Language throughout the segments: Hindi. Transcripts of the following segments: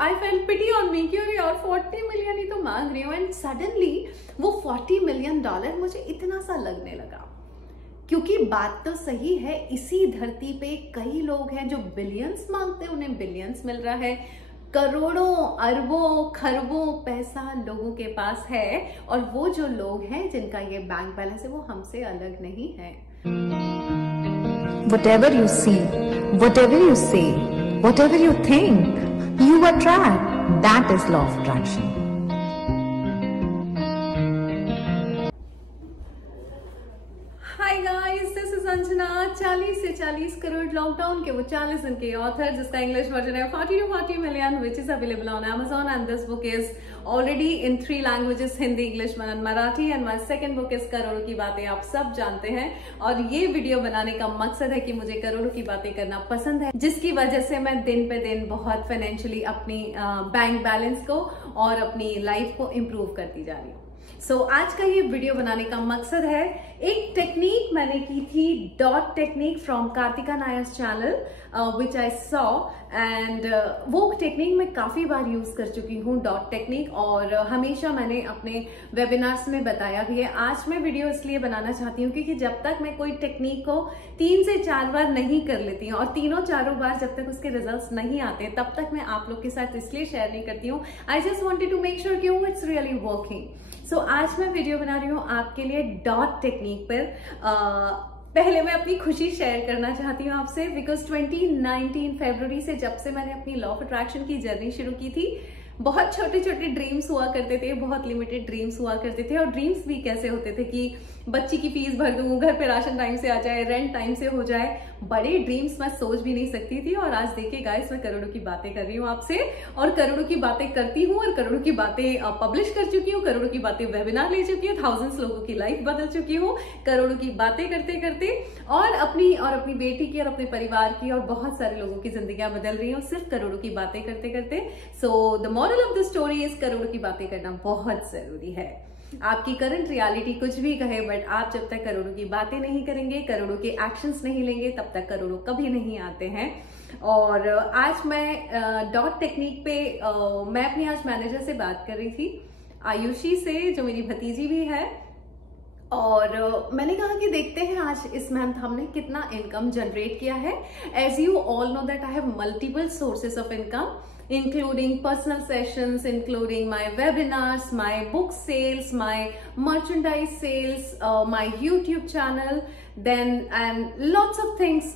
I felt pity on me कि अरे यार 40 मिलियन ही तो मांग रही हूँ, एंड सडनली वो $40 मिलियन मुझे इतना सा लगने लगा। क्योंकि बात तो सही है, इसी धरती पे कई लोग हैं जो बिलियंस मांगते हैं, उन्हें बिलियंस मिल रहा है, करोड़ों अरबों खरबों पैसा लोगों के पास है, और वो जो लोग हैं जिनका ये बैंक बैलेंस है वो हमसे अलग नहीं है। Whatever you see, whatever you say, whatever you think, you attract. That is law of attraction. Hi guys, this is Anjana. 40 से 40 करोड़ लॉकडाउन के वो 40 दिन के ऑथर, जिसका इंग्लिश वर्जन है 40 to 40 million, which is available on Amazon, and this book is already in 3 languages, Hindi, English and Marathi, and my second book is करोड़ों की बातें। आप सब जानते हैं, और ये वीडियो बनाने का मकसद है कि मुझे करोड़ों की बातें करना पसंद है, जिसकी वजह से मैं दिन पे दिन बहुत फाइनेंशियली अपनी बैंक बैलेंस को और अपनी लाइफ को इम्प्रूव करती जा रही हूँ। सो आज का ये वीडियो बनाने का मकसद है, एक टेक्निक मैंने की थी, dot technique from Kartika Nair's channel, which I saw, and वो टेक्निक मैं काफी बार यूज कर चुकी हूँ, डॉट टेक्निक, और हमेशा मैंने अपने वेबिनार्स में बताया भी है। आज मैं वीडियो इसलिए बनाना चाहती हूँ क्योंकि जब तक मैं कोई टेक्निक को 3 से 4 बार नहीं कर लेती हूँ, और तीनों चारों बार जब तक उसके रिजल्ट्स नहीं आते, तब तक मैं आप लोग के साथ इसलिए शेयर नहीं करती हूँ। I just wanted to make sure कि इट्स रियली वर्किंग। सो आज मैं वीडियो बना रही हूँ आपके लिए डॉट टेक्निक पर। पहले मैं अपनी खुशी शेयर करना चाहती हूँ आपसे, बिकॉज 2019 फरवरी से जब से मैंने अपनी लॉ ऑफ अट्रैक्शन की जर्नी शुरू की थी, बहुत छोटे छोटे ड्रीम्स हुआ करते थे, बहुत लिमिटेड ड्रीम्स हुआ करते थे। और ड्रीम्स भी कैसे होते थे कि बच्ची की फीस भर दूं, घर पे राशन टाइम से आ जाए, रेंट टाइम से हो जाए। बड़े ड्रीम्स मैं सोच भी नहीं सकती थी। और आज देखिए गाइस, मैं करोड़ों की बातें कर रही हूँ आपसे, और करोड़ों की बातें करती हूँ, और करोड़ों की बातें पब्लिश कर चुकी हूँ, करोड़ों की बातें वेबिनार ले चुकी हूँ, थाउजेंड्स लोगों की लाइफ बदल चुकी हूँ करोड़ों की बातें करते करते, और अपनी बेटी की और अपने परिवार की और बहुत सारे लोगों की जिंदगियां बदल रही हूँ सिर्फ करोड़ों की बातें करते करते। So the moral of the story is, करोड़ों की बातें करना बहुत जरूरी है। आपकी करंट रियलिटी कुछ भी कहे, बट आप जब तक करोड़ों की बातें नहीं करेंगे, करोड़ों के एक्शंस नहीं लेंगे, तब तक करोड़ों कभी नहीं आते हैं। और आज मैं डॉट टेक्निक पे मैं अपनी आज मैनेजर से बात कर रही थी, आयुषी से, जो मेरी भतीजी भी है, और मैंने कहा कि देखते हैं आज इस मंथ हमने कितना इनकम जनरेट किया है। As you all know that I have multiple sources of income, including personal sessions, including my webinars, my book sales, my merchandise sales, my YouTube channel, then and lots of things,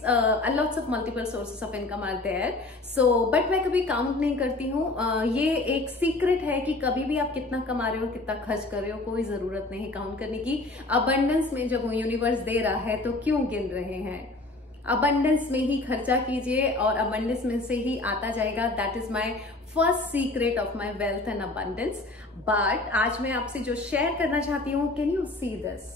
lots of multiple sources of income are there. So but मैं कभी काउंट नहीं करती हूँ। ये एक सीक्रेट है कि कभी भी आप कितना कमा रहे हो, कितना खर्च कर रहे हो, कोई जरूरत नहीं काउंट करने की। अबंडेंस में जब यूनिवर्स दे रहा है तो क्यों गिन रहे हैं? अबंडेंस में ही खर्चा कीजिए और अबंडेंस में से ही आता जाएगा। That is my first secret of my wealth and abundance. But आज मैं आपसे जो शेयर करना चाहती हूँ, कैन यू सी दिस?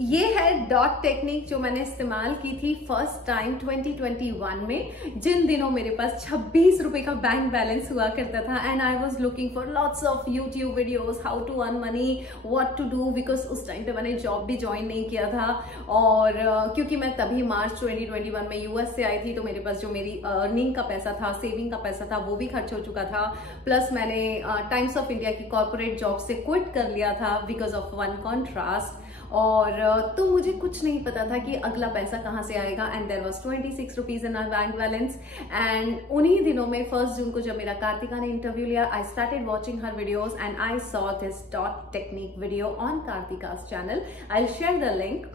ये है डॉट टेक्निक जो मैंने इस्तेमाल की थी फर्स्ट टाइम 2021 में, जिन दिनों मेरे पास 26 रुपए का बैंक बैलेंस हुआ करता था, and I was looking for lots of YouTube videos, how to earn money, what to do, because उस टाइम पे मैंने जॉब भी ज्वाइन नहीं किया था। और क्योंकि मैं तभी मार्च 2021 में यूएस से आई थी, तो मेरे पास जो मेरी अर्निंग का पैसा था, सेविंग का पैसा था, वो भी खर्च हो चुका था। प्लस मैंने टाइम्स ऑफ इंडिया की कॉर्पोरेट जॉब से क्विट कर लिया था बिकॉज ऑफ वन कॉन्ट्रास्ट। और तो मुझे कुछ नहीं पता था कि अगला पैसा कहाँ से आएगा, and there was 26 rupees in our bank balance. And उन्हीं दिनों में 1 जून को जब मेरा कार्तिका ने इंटरव्यू लिया, I started watching her videos and I saw this dot technique video on Kartika's channel. I will share the link.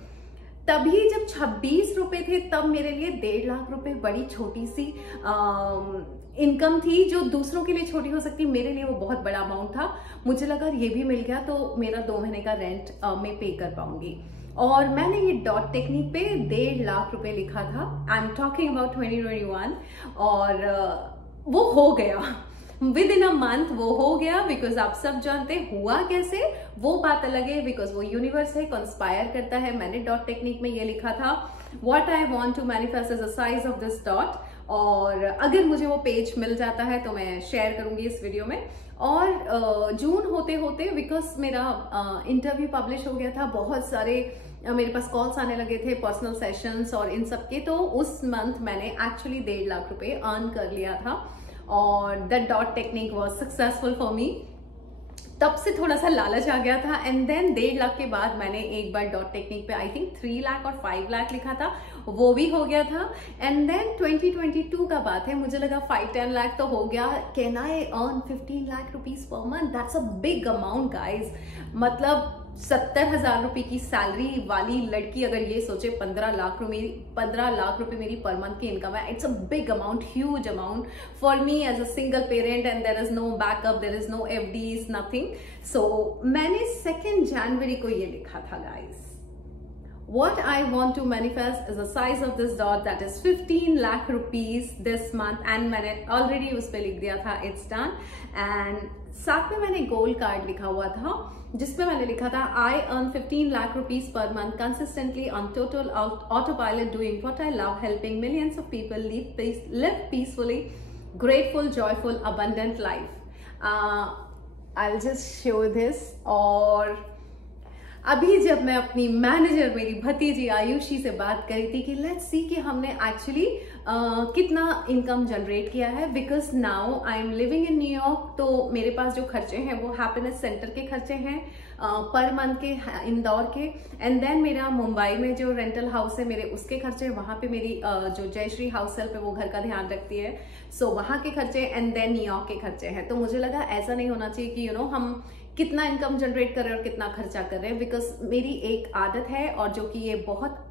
तभी जब 26 रुपए थे, तब मेरे लिए 1.5 लाख रुपए बड़ी छोटी सी इनकम थी, जो दूसरों के लिए छोटी हो सकती, मेरे लिए वो बहुत बड़ा अमाउंट था। मुझे लगा ये भी मिल गया तो मेरा 2 महीने का रेंट मैं पे कर पाऊंगी। और मैंने ये डॉट टेक्निक पे 1.5 लाख रुपए लिखा था। आई एम टॉकिंग अबाउट 2021, और वो हो गया विद इन अ मंथ, वो हो गया। बिकॉज आप सब जानते हुआ कैसे, वो बात अलग है, बिकॉज वो यूनिवर्स है, कंस्पायर करता है। मैंने डॉट टेक्निक में ये लिखा था, what I want to manifest is the size of this dot. और अगर मुझे वो पेज मिल जाता है तो मैं शेयर करूंगी इस वीडियो में। और जून होते होते, बिकॉज मेरा इंटरव्यू पब्लिश हो गया था, बहुत सारे मेरे पास कॉल्स आने लगे थे, पर्सनल सेशंस और इन सब के, तो उस मंथ मैंने एक्चुअली 1.5 लाख रुपए अर्न कर लिया था और the dot technique was successful for me. तब से थोड़ा सा लालच आ गया था एंड देन 1.5 लाख के बाद मैंने एक बार डॉट टेक्निक पे आई थिंक 3 लाख और 5 लाख लिखा था, वो भी हो गया था। एंड देन 2022 का बात है, मुझे लगा 5-10 लाख तो हो गया, can I earn 15 lakh rupees per month? That's a big amount guys. मतलब 70,000 रुपए की सैलरी वाली लड़की अगर ये सोचे 15 लाख रुपए मेरी पर मंथ की इनकम है, it's a big amount, huge amount for me as a single parent and there is no backup, there is no FDs, nothing. So मैंने 2 जनवरी को ये लिखा था guys, what I want to manifest is the size of this dot, that is 15 lakh rupees this month, and मैंने already उस पे लिख दिया था it's done। and साथ में मैंने गोल कार्ड लिखा हुआ था जिसमें मैंने लिखा था I earn 15 lakh rupees per month consistently on total autopilot doing what I love, helping millions of people live peacefully, grateful, joyful, abundant life। I'll just show this। और अभी जब मैं अपनी मैनेजर मेरी भतीजी आयुषी से बात करी थी कि लेट्स सी कि हमने एक्चुअली कितना इनकम जनरेट किया है, because now I am living in New York, तो मेरे पास जो खर्चे हैं वो हैप्पीनेस सेंटर के खर्चे हैं पर मंथ के, इंदौर के, एंड देन मेरा मुंबई में जो रेंटल हाउस है मेरे उसके खर्चे, वहां पे मेरी जो जयश्री हाउस हेल्प है वो घर का ध्यान रखती है, सो वहां के खर्चे, एंड देन न्यूयॉर्क के खर्चे हैं। तो मुझे लगा ऐसा नहीं होना चाहिए कि हम कितना इनकम जनरेट कर रहे हैं और कितना खर्चा कर रहे हैं, बिकॉज मेरी एक आदत है और जो कि ये बहुत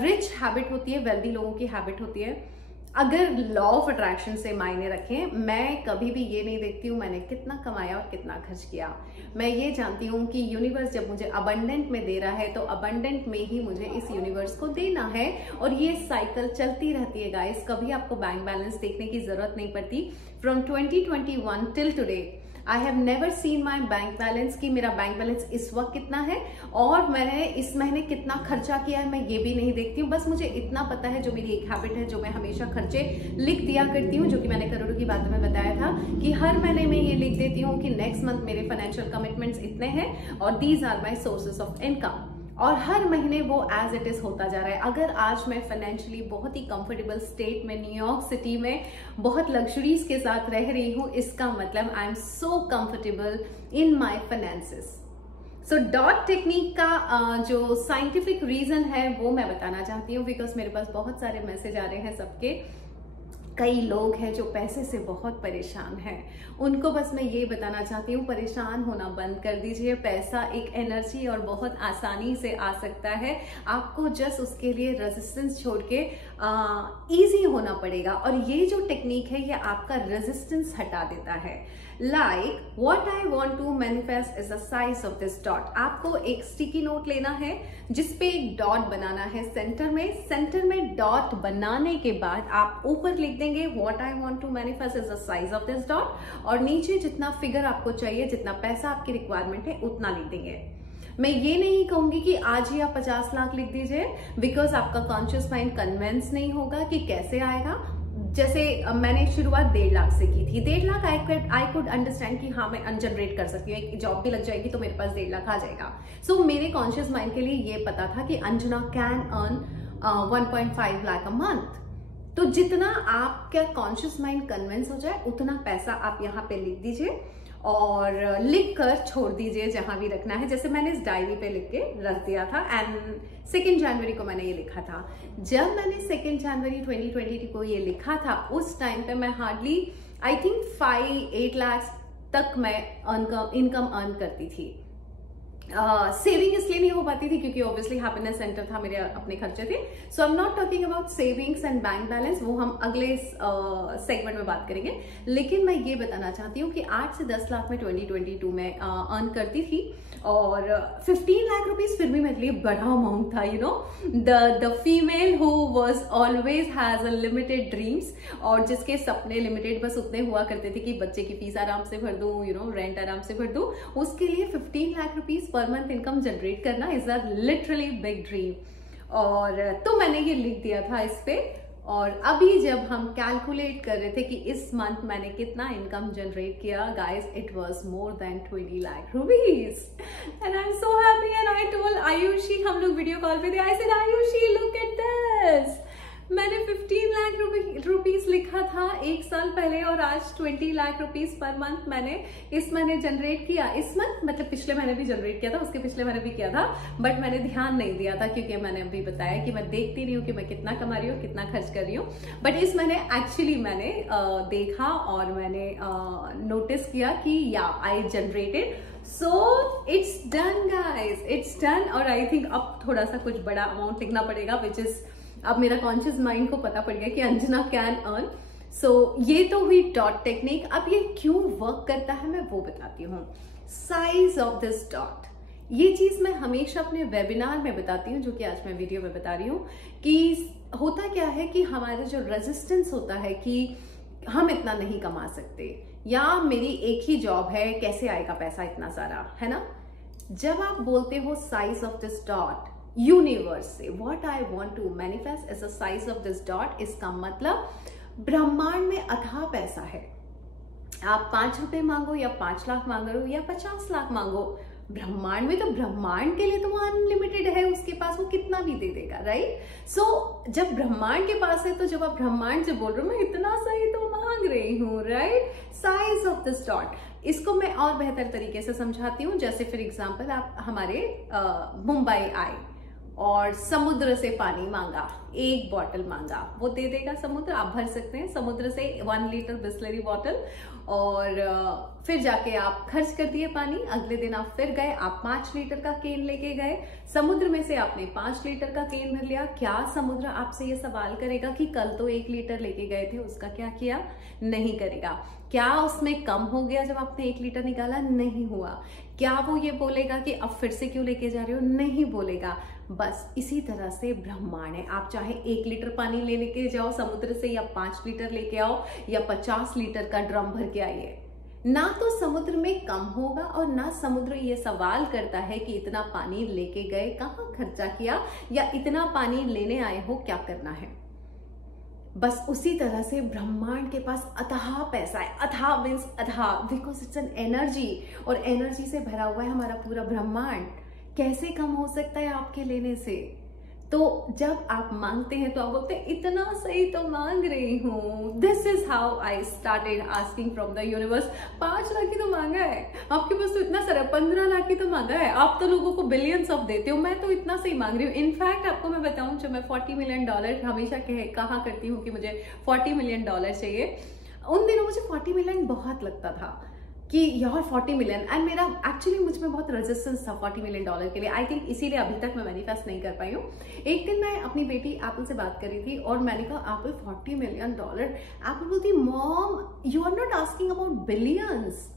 रिच हैबिट होती है, वेल्दी लोगों की हैबिट होती है। अगर लॉ ऑफ अट्रैक्शन से मायने रखें, मैं कभी भी ये नहीं देखती हूँ मैंने कितना कमाया और कितना खर्च किया। मैं ये जानती हूँ कि यूनिवर्स जब मुझे अबंडेंट में दे रहा है तो अबंडेंट में ही मुझे इस यूनिवर्स को देना है, और ये साइकिल चलती रहती है गाइस। कभी आपको बैंक बैलेंस देखने की जरूरत नहीं पड़ती। From 2021 till today I have never seen my bank balance कि मेरा बैंक बैलेंस इस वक्त कितना है और मैंने इस महीने कितना खर्चा किया है, मैं ये भी नहीं देखती हूँ। बस मुझे इतना पता है, जो मेरी एक हैबिट है, जो मैं हमेशा खर्चे लिख दिया करती हूँ, जो कि मैंने करोड़ों की बातों में बताया था कि हर महीने में ये लिख देती हूँ कि नेक्स्ट मंथ मेरे फाइनेंशियल कमिटमेंट्स इतने हैं और these are my sources of income, और हर महीने वो एज इट इज होता जा रहा है। अगर आज मैं फाइनेंशियली बहुत ही कंफर्टेबल स्टेट में न्यूयॉर्क सिटी में बहुत लग्जरीज के साथ रह रही हूँ, इसका मतलब I am so comfortable in my finances. So dot technique का जो साइंटिफिक रीजन है वो मैं बताना चाहती हूँ, बिकॉज मेरे पास बहुत सारे मैसेज आ रहे हैं सबके। कई लोग हैं जो पैसे से बहुत परेशान हैं, उनको बस मैं ये बताना चाहती हूँ, परेशान होना बंद कर दीजिए। पैसा एक एनर्जी और बहुत आसानी से आ सकता है, आपको जस्ट उसके लिए रेजिस्टेंस छोड़ के इजी होना पड़ेगा। और ये जो टेक्निक है ये आपका रेजिस्टेंस हटा देता है। Like what I want to manifest is the size of this dot. आपको एक स्टिकी नोट लेना है जिसपे एक डॉट बनाना है सेंटर में डॉट बनाने के बाद आप ऊपर लिख देंगे what I want to manifest is the size of this dot, और नीचे जितना फिगर आपको चाहिए, जितना पैसा आपकी रिक्वायरमेंट है उतना लिख देंगे। मैं ये नहीं कहूंगी कि आज ही आप 50 लाख लिख दीजिए, बिकॉज आपका कॉन्शियस माइंड कन्विंस नहीं होगा कि कैसे आएगा। जैसे मैंने शुरुआत 1.5 लाख से की थी, 1.5 लाख आई कुड अंडरस्टैंड कि हाँ मैं जनरेट कर सकती हूँ, एक जॉब भी लग जाएगी तो मेरे पास 1.5 लाख आ जाएगा। सो मेरे कॉन्शियस माइंड के लिए ये पता था कि Anjana can earn 1.5 lakh a month. तो जितना आपका कॉन्शियस माइंड कन्विंस हो जाए उतना पैसा आप यहाँ पे लिख दीजिए और लिख कर छोड़ दीजिए जहां भी रखना है। जैसे मैंने इस डायरी पे लिख के रख दिया था, एंड 2 जनवरी को मैंने ये लिखा था। जब मैंने 2 जनवरी 2020 को ये लिखा था, उस टाइम पे मैं हार्डली आई थिंक 5-8 लाख तक मैं इनकम अर्न करती थी। सेविंग इसलिए नहीं हो पाती थी क्योंकि ऑब्वियसली हैप्पीनेस सेंटर था, मेरे अपने खर्चे थे। So I am not talking about savings and bank balance, वो हम अगले सेगमेंट में बात करेंगे। लेकिन मैं ये बताना चाहती हूँ कि 8 से 10 लाख में 2022 में अर्न करती थी, और 15 लाख रुपीज फिर भी मेरे लिए बड़ा अमाउंट था। You know, the female who was always has a limited dreams, और जिसके सपने लिमिटेड बस उतने हुआ करते थे कि बच्चे की फीस आराम से भर दूं, यू नो, रेंट आराम से भर दूं, उसके लिए 15 lakh rupees per month income generate करना is a literally big dream. और तो मैंने ये लिख दिया था इस पे और अभी जब हम कैलकुलेट कर रहे थे कि इस मंथ मैंने कितना इनकम जनरेट किया, guys, it was more than 20 lakh rupees and I am so happy. And I told Ayushi, हम लोग वीडियो कॉल पे थे, I said Ayushi look at this, मैंने 15 लाख रुपीस लिखा था एक साल पहले और आज 20 लाख रुपीस पर मंथ मैंने इस महीने जनरेट किया। इस मंथ मतलब पिछले महीने भी जनरेट किया था, उसके पिछले महीने भी किया था, बट मैंने ध्यान नहीं दिया था क्योंकि मैंने अभी बताया कि मैं देखती नहीं हूँ कि मैं कितना कमा रही हूँ, कितना खर्च कर रही हूँ। बट इस महीने एक्चुअली मैंने देखा और मैंने नोटिस किया कि या I generated, so it's done guys, it's done. और आई थिंक अब थोड़ा सा कुछ बड़ा अमाउंट लिखना पड़ेगा, विच इज अब मेरा कॉन्शियस माइंड को पता पड़ गया कि अंजना कैन अर्न। सो ये तो हुई डॉट टेक्निक। अब ये क्यों वर्क करता है मैं वो बताती हूँ। साइज ऑफ दिस डॉट, ये चीज मैं हमेशा अपने वेबिनार में बताती हूँ, जो कि आज मैं वीडियो में बता रही हूँ, कि होता क्या है कि हमारे जो रेजिस्टेंस होता है कि हम इतना नहीं कमा सकते, या मेरी एक ही जॉब है, कैसे आएगा पैसा इतना सारा, है ना। जब आप बोलते हो size of this dot, universe से what I want to manifest is the size of this dot, इसका मतलब ब्रह्मांड में अथाह पैसा है। आप 5 रुपए मांगो या 5 लाख मांग रहे हो या 50 लाख मांगो, ब्रह्मांड में तो ब्रह्मांड के लिए तो वो अनलिमिटेड है, उसके पास वो कितना भी दे देगा, राइट। सो जब ब्रह्मांड के पास है तो जब आप ब्रह्मांड से बोल रहे हो मैं इतना सही तो मांग रही हूँ, right. Size of this dot, इसको मैं और बेहतर तरीके से समझाती हूँ। जैसे फॉर एग्जाम्पल आप हमारे मुंबई आए और समुद्र से पानी मांगा, 1 बॉटल मांगा, वो दे देगा समुद्र, आप भर सकते हैं समुद्र से 1 लीटर बिस्लरी बॉटल। और फिर जाके आप खर्च कर दिए पानी, अगले दिन आप फिर गए, आप 5 लीटर का केन लेके गए, समुद्र में से आपने 5 लीटर का केन भर लिया। क्या समुद्र आपसे ये सवाल करेगा कि कल तो 1 लीटर लेके गए थे, उसका क्या किया? नहीं करेगा। क्या उसमें कम हो गया जब आपने 1 लीटर निकाला? नहीं हुआ। क्या वो ये बोलेगा कि अब फिर से क्यों लेके जा रहे हो? नहीं बोलेगा। बस इसी तरह से ब्रह्मांड है। आप चाहे 1 लीटर पानी लेने के जाओ समुद्र से, या 5 लीटर लेके आओ, या 50 लीटर का ड्रम भर के आइए, ना तो समुद्र में कम होगा और ना समुद्र ये सवाल करता है कि इतना पानी लेके गए, कहाँ खर्चा किया, या इतना पानी लेने आए हो, क्या करना है। बस उसी तरह से ब्रह्मांड के पास अथाह पैसा है। अथाह मीन्स अथाह बिकॉज इट्स एन एनर्जी, और एनर्जी से भरा हुआ है हमारा पूरा ब्रह्मांड। कैसे कम हो सकता है आपके लेने से? तो जब आप मांगते हैं तो आप बोलते हैं इतना सही तो मांग रही हूँ। This is how I started asking from the universe. 5 lakh की तो मांगा है, आपके पास तो इतना सारा 15 लाख की तो मांगा है, आप तो लोगों को बिलियंस ऑफ देते हो, मैं तो इतना सही मांग रही हूँ। इनफैक्ट आपको मैं बताऊं, जब मैं $40 मिलियन हमेशा कहा करती हूँ कि मुझे $40 मिलियन चाहिए, उन दिनों मुझे 40 मिलियन बहुत लगता था कि यार 40 मिलियन, एंड मेरा एक्चुअली मुझ में बहुत रेजिस्टेंस था $40 मिलियन के लिए। आई थिंक इसीलिए अभी तक मैं मैनिफेस्ट नहीं कर पाई हूँ। एक दिन मैं अपनी बेटी एप्पल से बात कर रही थी और मैंने कहा एप्पल $40 मिलियन। एप्पल बोलती mom you are not asking about billions,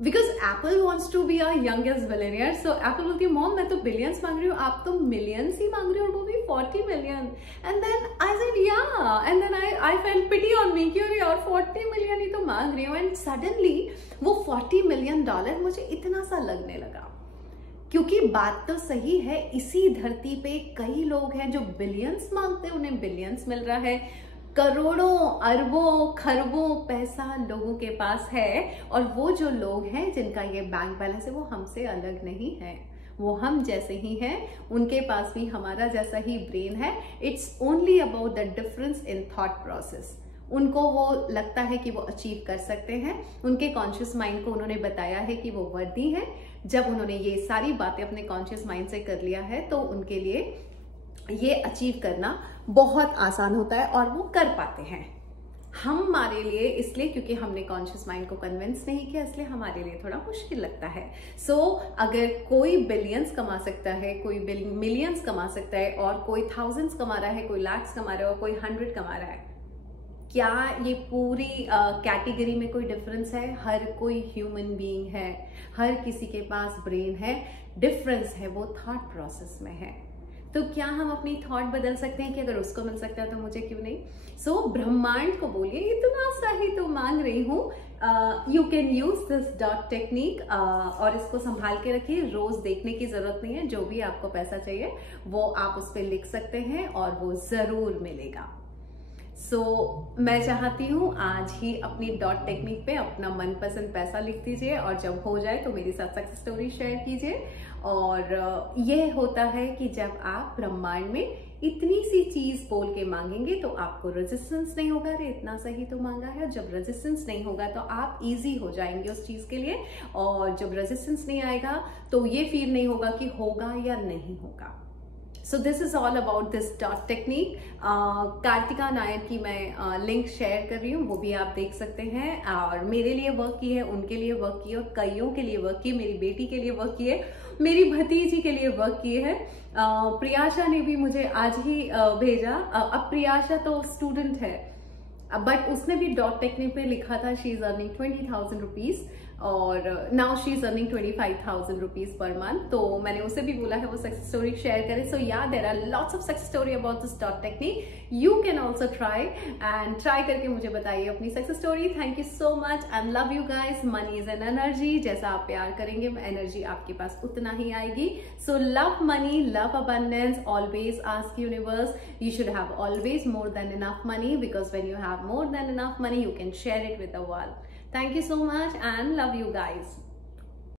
because Apple wants to be a youngest billionaire. So Apple बोलती है मॉम मैं तो बिलियंस मांग रही हूँ, आप तो मिलियंस ही मांग रहे हो, और वो भी 40 million. And then I said yeah, and then I felt pity on me कि अरे यार 40 मिलियन ही तो मांग रही हूँ। एंड सडनली वो $40 मिलियन मुझे इतना सा लगने लगा, क्योंकि बात तो सही है, इसी धरती पे कई लोग हैं जो बिलियंस मांगते हैं, उन्हें बिलियंस मिल रहा है। करोड़ों अरबों खरबों पैसा लोगों के पास है, और वो जो लोग हैं जिनका ये बैंक बैलेंस है वो हमसे अलग नहीं है, वो हम जैसे ही हैं, उनके पास भी हमारा जैसा ही ब्रेन है। It's only about the difference in thought process. उनको वो लगता है कि वो अचीव कर सकते हैं, उनके कॉन्शियस माइंड को उन्होंने बताया है कि वो वर्दी है। जब उन्होंने ये सारी बातें अपने कॉन्शियस माइंड से कर लिया है तो उनके लिए ये अचीव करना बहुत आसान होता है और वो कर पाते हैं। हमारे लिए इसलिए क्योंकि हमने कॉन्शियस माइंड को कन्विंस नहीं किया, इसलिए हमारे लिए थोड़ा मुश्किल लगता है। सो अगर कोई बिलियंस कमा सकता है, कोई मिलियंस कमा सकता है, और कोई थाउजेंड्स कमा रहा है, कोई लाख्स कमा रहा है और कोई 100 कमा रहा है, क्या ये पूरी कैटेगरी में कोई डिफरेंस है? हर कोई ह्यूमन बीइंग है, हर किसी के पास ब्रेन है। डिफरेंस है वो थॉट प्रोसेस में है। तो क्या हम अपनी थॉट बदल सकते हैं कि अगर उसको मिल सकता है तो मुझे क्यों नहीं? सो ब्रह्मांड को बोलिए इतना सा ही तो मांग रही हूँ। You can use this dot technique, और इसको संभाल के रखिए, रोज देखने की जरूरत नहीं है। जो भी आपको पैसा चाहिए वो आप उस पर लिख सकते हैं और वो जरूर मिलेगा। मैं चाहती हूँ आज ही अपनी डॉट टेक्निक पे अपना मनपसंद पैसा लिख दीजिए और जब हो जाए तो मेरे साथ सक्सेस स्टोरी शेयर कीजिए। और यह होता है कि जब आप ब्रह्मांड में इतनी सी चीज बोल के मांगेंगे तो आपको रेजिस्टेंस नहीं होगा, अरे इतना सही तो मांगा है। जब रेजिस्टेंस नहीं होगा तो आप इजी हो जाएंगे उस चीज के लिए, और जब रेजिस्टेंस नहीं आएगा तो ये फील नहीं होगा कि होगा या नहीं होगा। So this is all about this dot technique. Karthika Nair की मैं लिंक शेयर कर रही हूँ, वो भी आप देख सकते हैं। और मेरे लिए वर्क की है, उनके लिए वर्क की है, और कईयों के लिए वर्क की है, मेरी बेटी के लिए वर्क की है, मेरी भतीजी के लिए वर्क किए हैं। प्रियाशा ने भी मुझे आज ही भेजा। अब प्रियाशा तो स्टूडेंट है, बट उसने भी डॉट टेक्निक पे लिखा था शी इज अर्निंग 20,000 रुपीज, और now she is earning 25,000 rupees per month. तो मैंने उसे भी बोला है वो सक्सेस स्टोरी शेयर करे। So yeah there are lots of success story about this dot technique, you can also try and try करके मुझे बताइए अपनी success story. Thank you so much and love you guys. Money is an energy, जैसा आप प्यार करेंगे एनर्जी आपके पास उतना ही आएगी। So love money, love abundance, always ask universe you should have always more than enough money, because when you have more than enough money you can share it with the world. Thank you so much and love you guys.